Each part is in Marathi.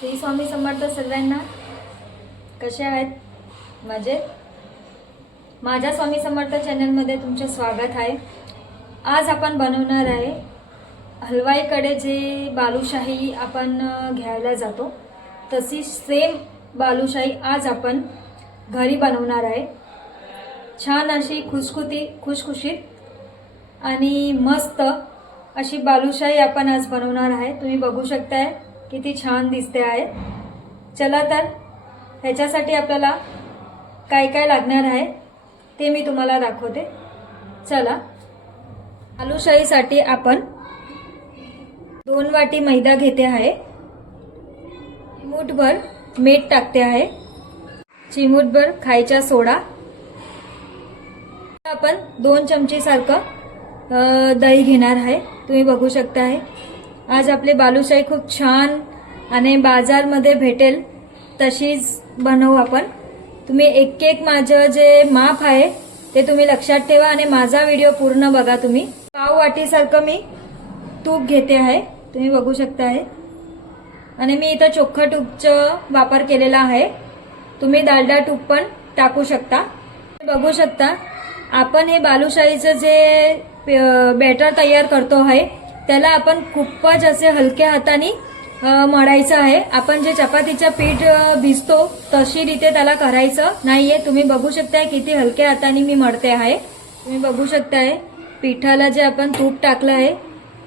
श्री स्वामी समर्थ सर्वांना कसे आहेत? मजेत? माझ्या स्वामी समर्थ चॅनलमध्ये तुमचे स्वागत आहे. आज आपण बनवणार आहे हलवाईकडे जे बालुशाही आपण घ्यायला जातो तशी सेम बालुशाही आज आपण घरी बनवणार आहे. छान अशी खुसखुती खुशखुशीत आणि मस्त अशी बालुशाही आपण आज बनवणार आहे. तुम्ही बघू शकताय. किती छान दिसते आहे. चला तर ह्याच्यासाठी आपल्याला काय काय लागणार आहे ते मी तुम्हाला दाखवते. चला. आलूशाहीसाठी आपण दोन वाटी मैदा घेते आहे. मूठभर मीठ टाकते आहे. चिमूटभर खायचा सोडा. आपण दोन चमचीसारखं दही घेणार आहे. तुम्ही बघू शकता आहे आज आपली बालुशाही खूप छान आणि बाजारमध्ये भेटेल तशीच बनवू आपण. तुम्ही एक एक माझं जे माप आहे ते तुम्ही लक्षात ठेवा आणि माझा व्हिडिओ पूर्ण बघा तुम्ही. पाव वाटीसारखं मी तूप घेते आहे तुम्ही बघू शकता आहे आणि मी इथं चोखा तूपचं वापर केलेला आहे. तुम्ही डालडा तूप पण टाकू शकता. बघू शकता आपण हे बालुशाहीचं जे बेटर बॅटर तयार करतो आहे त्याला आपण खूपच असे हलक्या हाताने मळायचं आहे. आपण जे चपातीचं पीठ भिजतो तशी रीते त्याला करायचं नाहीये. तुम्ही बघू शकताय किती हलक्या हाताने मी मळते आहे. तुम्ही बघू शकताय पिठाला जे आपण तूप टाकलं आहे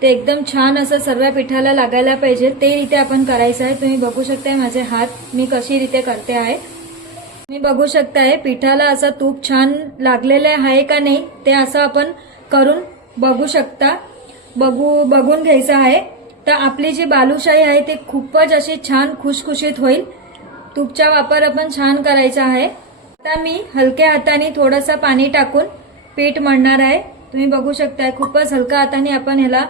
ते एकदम छान असं सर्व पिठाला लागायला पाहिजे. ते रीते आपण करायचं आहे. तुम्ही बघू शकताय माझे हात मी कशी रीते करते आहे. तुम्ही बघू शकताय पिठाला असं तूप छान लागलेलं आहे का नाही ते असं आपण करून बघू शकता. बघू बघून घ्यायचं आहे. तर आपली जी बालुशाही आहे ती खूपच अशी छान खुशखुशीत होईल. तूपचा वापर आपण छान करायचा आहे. आता मी हलक्या हाताने थोडंसं पाणी टाकून पीठ मळणार आहे. तुम्ही बघू शकताय खूपच हलक्या हाताने आपण ह्याला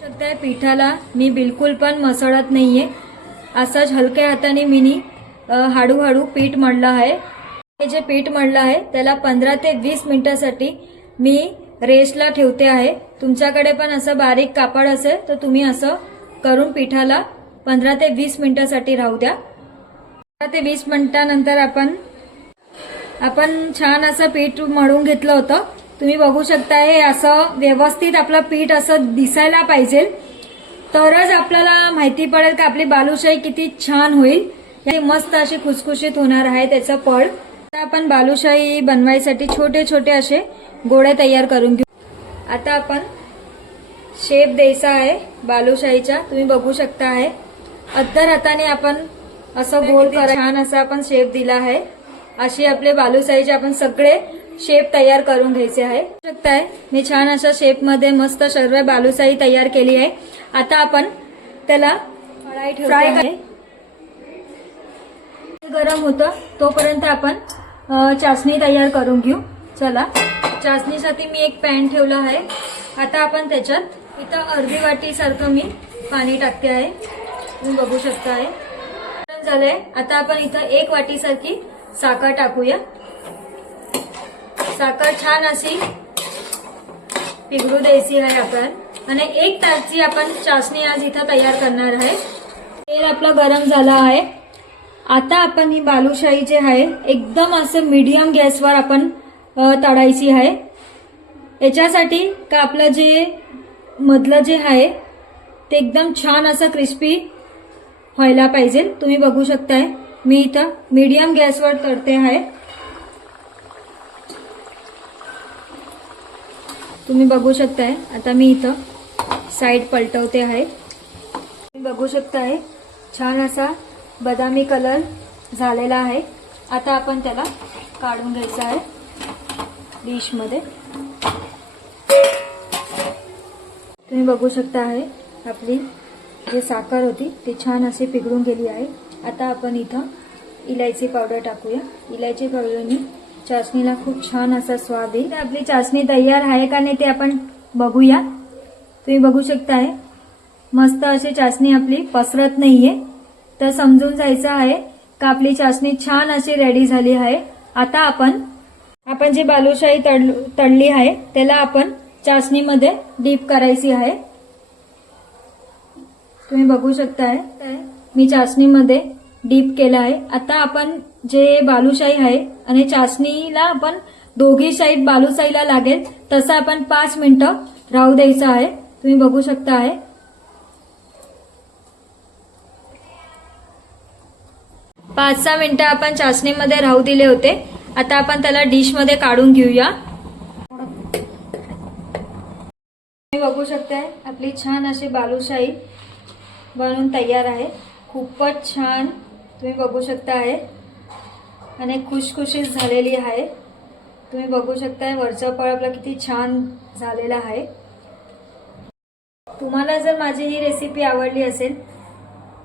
शकताय पिठाला मी बिलकुल पण मसळत नाहीये. असंच हलक्या हाताने मिनी हळूहळू पीठ मळलं आहे. हे जे पीठ मळलं आहे त्याला पंधरा ते वीस मिनिटासाठी मी रेस्टला ठेवते आहे. तुमच्याकडे पण असं बारीक कापड असेल तर तुम्ही असं करून पिठाला पंधरा ते वीस मिनिटासाठी राहू द्या. पंधरा ते वीस मिनिटानंतर आपण आपण छान असं पीठ मळून घेतलं होतं. तुम्ही बघू शकता हे असं व्यवस्थित आपलं पीठ असं दिसायला पाहिजे. तरच आपल्याला माहिती पडेल की आपली बालुशाही किती छान होईल. हे मस्त अशी खुसखुशीत होणार आहे त्याचं पळ. आता आपण बालुशाही बनवायसाठी छोटे छोटे असे गोळे तयार करून घेऊ. आता आपण शेप द्यायचा आहे बालुशाहीचा. तुम्ही बघू शकता आहे. अद्दर हाताने आपण असं गोल करा. छान असा आपण शेप दिला आहे. अशी आपले बालुशाहीचे आपण सगळे शेप तयार करून घ्यायचे आहे. शकताय मी छान अशा शेपमध्ये मस्त सर्व बालुशाही तयार केली आहे. आता आपण त्याला फ्राय गरम होतं तोपर्यंत आपण चाचणी तयार करून घेऊ. चला. चाचणीसाठी मी एक पॅन ठेवला आहे. आता आपण त्याच्यात इथं अर्धी वाटीसारखं मी पाणी टाकते आहे. तुम्ही बघू शकता आहे. झालंय. आता आपण इथं एक वाटीसारखी साखर टाकूया. साखर छान अशी पिघलू द्यायची आहे आपण. आणि एक तासची आपण चाचणी आज इथं तयार करणार आहे. तेल आपलं गरम झालं आहे. आता आपण ही बालुशाही जे आहे एकदम असं मीडियम गॅसवर आपण तळायची आहे. याच्यासाठी का आपलं जे मधलं जे आहे ते एकदम छान असं क्रिस्पी व्हायला पाहिजे. तुम्ही बघू शकताय. मी इथं मीडियम गॅसवर करते आहे. तुम्ही बघू शकताय. आता मी इथं साईड पलटवते आहे. तुम्ही बघू शकताय छान असा बदामी कलर झालेला आहे. आता आपण त्याला काढून घ्यायचं आहे. डिशमध्ये तुम्ही बघू शकता आहे आपली जी साखर होती ती छान अशी पिघळून गेली आहे. आता आपण इथं इलायची पावडर टाकूया. इलायची पावडरने चाचणीला खूप छान असा स्वाद येईल आपली चाचणी तयार आहे का नाही ते आपण बघूया. तुम्ही बघू शकताय मस्त अशी चाचणी आपली पसरत नाहीये. तर समजून जायचं आहे का आपली चाचणी छान अशी रेडी झाली आहे. आता आपण आपण जी बालुशाही तळ तळली आहे त्याला आपण चाचणीमध्ये डीप करायची आहे. तुम्ही बघू शकताय मी चाचणीमध्ये डीप केलं आहे. आता आपण जे बालुशाही आहे आणि चाचणीला आपण दोघी शाईत बालुशाहीला लागेल तसं आपण पाच मिनिटं राहू द्यायचं आहे. तुम्ही बघू शकता आहे पाच सहा मिनिटं आपण चाचणीमध्ये राहू दिले होते. आता आपण त्याला डिशमध्ये काढून घेऊया. तुम्ही बघू शकताय आपली छान अशी बालूशाही बनवून तयार आहे. खूपच छान तुम्ही बघू शकता आहे आणि खुशखुशीच झालेली आहे. तुम्ही बघू शकताय वरचा फळ आपला किती छान झालेला आहे. तुम्हाला जर माझी ही रेसिपी आवडली असेल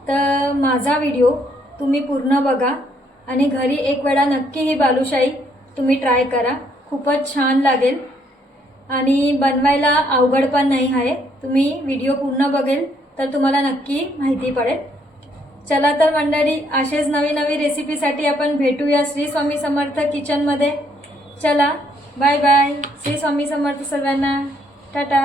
तर माझा व्हिडिओ तुम्ही पूर्ण बघा. आणि घरी एक वेळा नक्की ही बालुशाही तुम्ही ट्राय करा. खूपच छान लागेल. आणि बनवायला अवघड पण नाही आहे. तुम्ही व्हिडिओ पूर्ण बघेल तर तुम्हाला नक्की माहिती पडेल. चला तर मंडळी असेच नवी नवी रेसिपीसाठी आपण भेटूया श्री स्वामी समर्थ किचनमध्ये चला बाय बाय श्री स्वामी समर्थ सर्वांना टाटा.